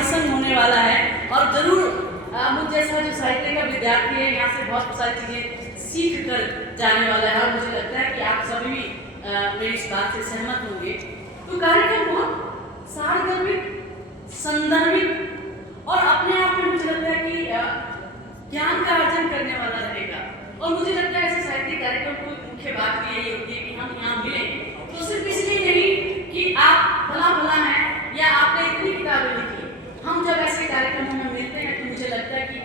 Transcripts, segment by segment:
सत्संग होने वाला है और जरूर मुझ जैसा जो साहित्य का विद्यार्थी है यहाँ से बहुत सारी चीज़ें सीख कर जाने वाला है और मुझे लगता है कि आप सभी भी मेरी इस बात से सहमत होंगे। तो कार्यक्रम बहुत सारगर्भित, संदर्भित और अपने आप में मुझे लगता है कि ज्ञान का अर्जन करने वाला रहेगा। और मुझे लगता है ऐसे साहित्यिक कार्यक्रम को मुख्य बात भी यही होती है कि हम यहाँ मिलें तो सिर्फ इसलिए नहीं कि आप भला भला हैं या आपने इतनी किताबें लिखी। हम जब ऐसे कार्यक्रमों में मिलते हैं तो मुझे लगता है कि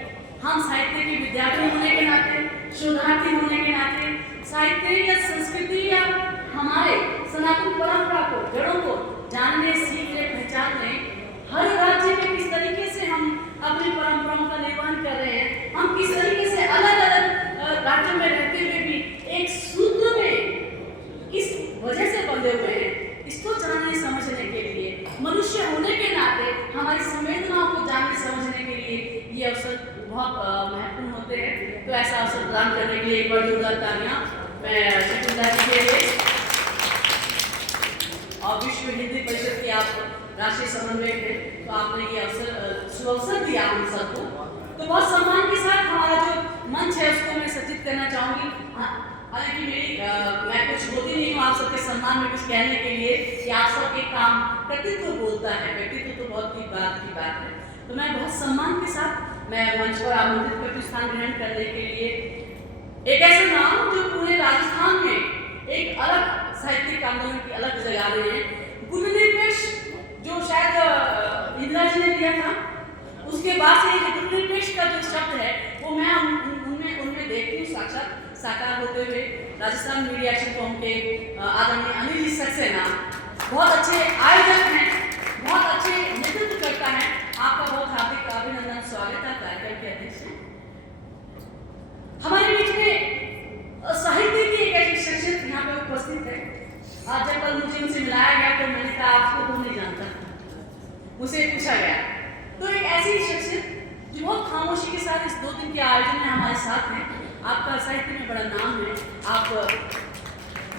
हम साहित्य के विद्यार्थी होने के नाते, शोधार्थी होने के नाते साहित्य या संस्कृति या हमारे सनातन परंपरा को, जड़ों को जानने, सीखने, पहचानने, हर राज्य में किस तरीके से हम अपनी परंपराओं का निर्वहन कर रहे हैं, हम किस तरीके से अलग अलग राज्यों में रहते हुए भी एक सूत्र में किस वजह से बंधे हुए हैं, इसको जानने समझने के लिए, मनुष्य होने के नाते हमारी संवेदनाओं को जानने समझने के लिए ये अवसर बहुत महत्वपूर्ण होते हैं। तो ऐसा अवसर प्रदान करने के लिए एक बार जोरदार तालियां मैं शकुंतला जी के लिए और विश्व हिंदी परिषद की आप राष्ट्रीय समन्वयक हैं तो आपने ये अवसर दिया हम सबको। तो बहुत सम्मान के साथ हमारा जो मंच है उसको मैं सचित करना चाहूँगी। हालांकि मैं कुछ होती नहीं हूँ आप सबके सम्मान में कुछ कहने के लिए कि आप सबके काम कृतित्व बोलता है, व्यक्तित्व तो बहुत ही बात की बात है। तो मैं बहुत सम्मान के साथ मैं मंच पर आमंत्रित करती हूँ स्थान ग्रहण करने के लिए एक ऐसे नाम जो पूरे राजस्थान में एक अलग साहित्यिक आंदोलन की अलग जगा रहे हैं। गुणनिरपेक्ष जो शायद इंदिरा जी ने दिया था, उसके बाद से ये गुणनिरपेक्ष का जो शब्द है वो मैं उनमें देखती हूँ साक्षात साकार होते हुए। राजस्थान मीडिया एक्शन फोरम के आदरणीय अनिल जी सक्सेना बहुत अच्छे आयोजक हैं, बहुत अच्छे नेतृत्व करता है। आपका बहुत हार्दिक अभिनंदन, स्वागत है। कार्यक्रम के अध्यक्ष हैं हमारे बीच में साहित्य की एक ऐसी शख्सियत यहाँ पे उपस्थित है। आज जब कल मुझे उनसे मिलाया गया तो मैंने कहा आपको कौन नहीं जानता, मुझसे पूछा गया। तो एक ऐसी शख्सियत जो बहुत खामोशी के साथ इस 2 दिन के आयोजन में हमारे साथ हैं। आपका साहित्य में बड़ा नाम है, आप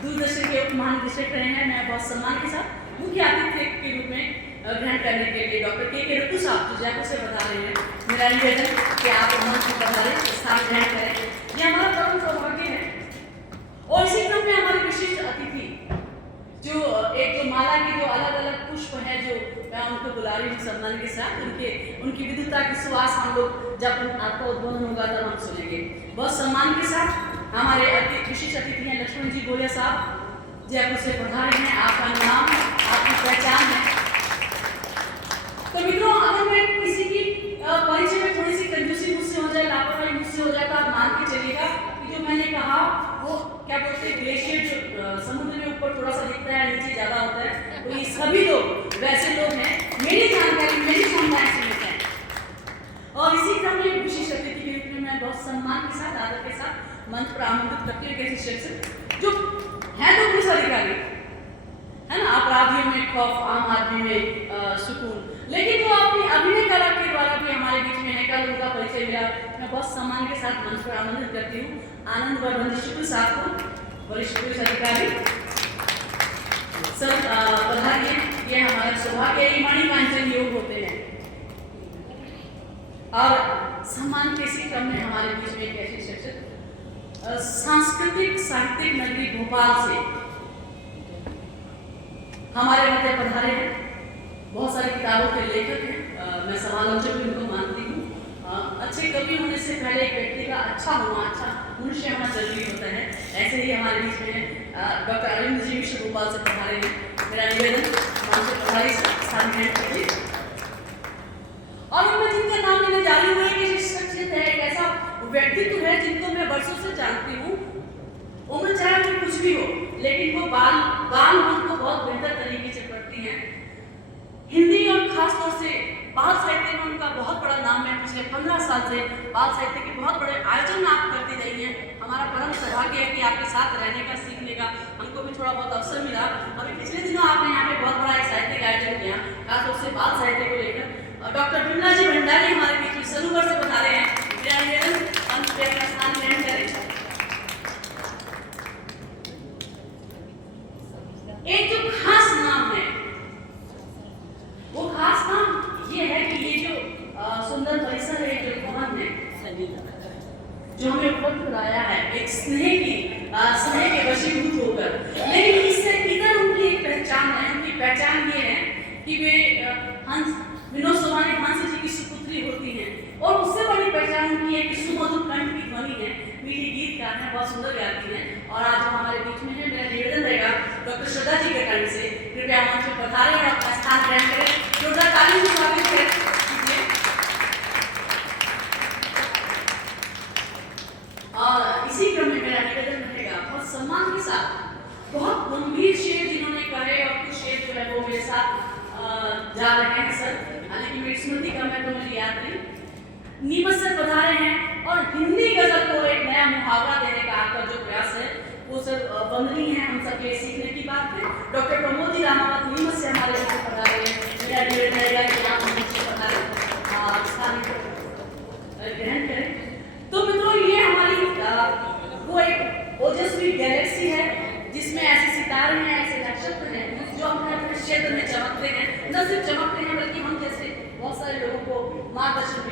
दूरदर्शन के उप महानिदेशक रहे हैं। मैं बहुत सम्मान के साथ मुख्य अतिथि के रूप में ग्रहण करने के लिए डॉक्टर के ऋतु साहब जो जयपुर से बता रहे हैं, मेरा निवेदन कि आप मंच पर पधारें, स्थान ग्रहण करें। ये हमारा परम सौभाग्य है। और इसी क्रम में हमारे विशिष्ट अतिथि जो एक जो माला के जो अलग अलग पुष्प हैं जो मैं उनको बुला रही हूँ सम्मान के साथ, उनकी विद्युता की सुवास हम लोग जब आपका उद्बोधन होगा तब हम सुनेंगे। बहुत सम्मान के साथ हमारे विशिष्ट अतिथि हैं लक्ष्मण जी गोलिया साहब, जयपुर से पधारे हैं। आपका नाम, आपकी पहचान है। तो मित्रों, अगर मैं किसी की परिचय में थोड़ी सी कंजूसी मुझसे हो जाए, लापरवाही मुझसे हो जाए तो आप मान के चलिएगा कि जो मैंने कहा वो क्या बोलते हैं, ग्लेशियर जो समुद्र में ऊपर थोड़ा सा दिखता है नीचे ज्यादा होता है, तो ये सभी लोग वैसे लोग हैं। मेरी जानकारी मेरी क्षमताएं सीमित है। और इसी क्रम में विशिष्ट अतिथि के रूप में मैं बहुत सम्मान के साथ, आदर के साथ मंच पर आमंत्रित करती हूँ। ऐसी शख्सियत जो है तो पुलिस अधिकारी है ना, अपराधियों में खौफ, आम आदमी में सुकून, लेकिन वो अपनी अभिनय कला के द्वारा भी हमारे बीच में है। कल उनका परिचय मिला। मैं बहुत सम्मान के साथ मंच पर आमंत्रित करती हूँ आनंद वर्धन शुक्ल साहब को, वरिष्ठ पुलिस अधिकारी। सब पधारिए, ये हमारा सौभाग्य, ये मणिकांचन योग होते हैं। और सम्मान के इसी क्रम में हमारे बीच में एक ऐसी शख्सियत सांस्कृतिक साहित्यिक नगरी भोपाल से हमारे मध्य पधारे हैं। बहुत सारी किताबों के लेखक हैं, मैं समालोचक भी उनको मानती हूँ। अच्छे कवि होने से पहले एक व्यक्ति का अच्छा होना, अच्छा मनुष्य होना जरूरी होता है। ऐसे ही हमारे बीच में डॉक्टर अरविंद जी विश्व भोपाल से पधारे हैं। मेरा निवेदन पधारी स्थान ग्रहण कीजिए। और मैं जिनका नाम लेने जा रही हूँ एक शख्सियत है, एक ऐसा व्यक्तित्व है जिनको मैं वर्षों से जानती हूँ। उम्र चाहे वो कुछ भी हो, लेकिन वो बाल मन को बहुत बेहतर तरीके से पढ़ती हैं। हिंदी और खासतौर से बाल साहित्य में उनका बहुत बड़ा नाम है। पिछले 15 साल से बाल साहित्य के बहुत बड़े आयोजन आप करती रही हैं। हमारा परम सौभाग्य है कि आपके साथ रहने का, सीखने का हमको भी थोड़ा बहुत अवसर मिला। अभी पिछले दिनों आपने यहाँ पे बहुत बड़ा एक साहित्यिक आयोजन किया, खासतौर से बाल साहित्य को लेकर। डॉक्टर विमला जी भंडारी हमारे बीच में सनूगढ़ से बता रहे हैं। मेरा निवेदन मंच पे अपना स्थान ग्रहण करें। एक जो खास नाम है, वो खास नाम ये है कि ये जो हमें उपलब्ध कराया है एक स्नेह के वशीभूत होकर। लेकिन इससे इधर उनकी एक पहचान है, उनकी पहचान ये है कि वे हंस विनोद सोमानी हंस जी की सुपुत्री होती हैं, और उससे बड़ी पहचान उनकी है कि सुमधुर कंठ की ध्वनि है, मीठी गीतकार है, बहुत सुंदर गाती हैं। और आज वो हमारे बीच में है। मेरा निवेदन रहेगा डॉक्टर श्रद्धा जी के कंठ से कृपया मंच पर पधारें और अपना स्थान ग्रहण करें। जोरदार ताली से स्वागत करें। और इसी क्रम में मेरा निवेदन रहेगा बहुत सम्मान के साथ, बहुत गंभीर शेर जिन्होंने कहे, और कुछ शेर जो है वो मेरे साथ जा रहे हैं सर, हालांकि मेरी स्मृति कम है तो मुझे याद नहीं। नीमच सर पधारे हैं और हिंदी गजल को एक नया मुहावरा देने का आपका जो प्रयास है वो सर वंदनीय है, हम सब के सीखने की बात है। डॉक्टर प्रमोद जी रामावत नीमच से हमारे बीच पधारे हैं। मेरा निवेदन रहेगा कि आप नीमच से पधारे स्थान ग्रहण करें। तो मित्रों, ये हमारी वो एक ओजस्वी गैलेक्सी है जिसमें ऐसे सितारे हैं, ऐसे नक्षत्र हैं जो अपने अपने क्षेत्र में चमकते हैं। न सिर्फ चमकते हैं बल्कि हम जैसे बहुत सारे लोगों को मार्गदर्शन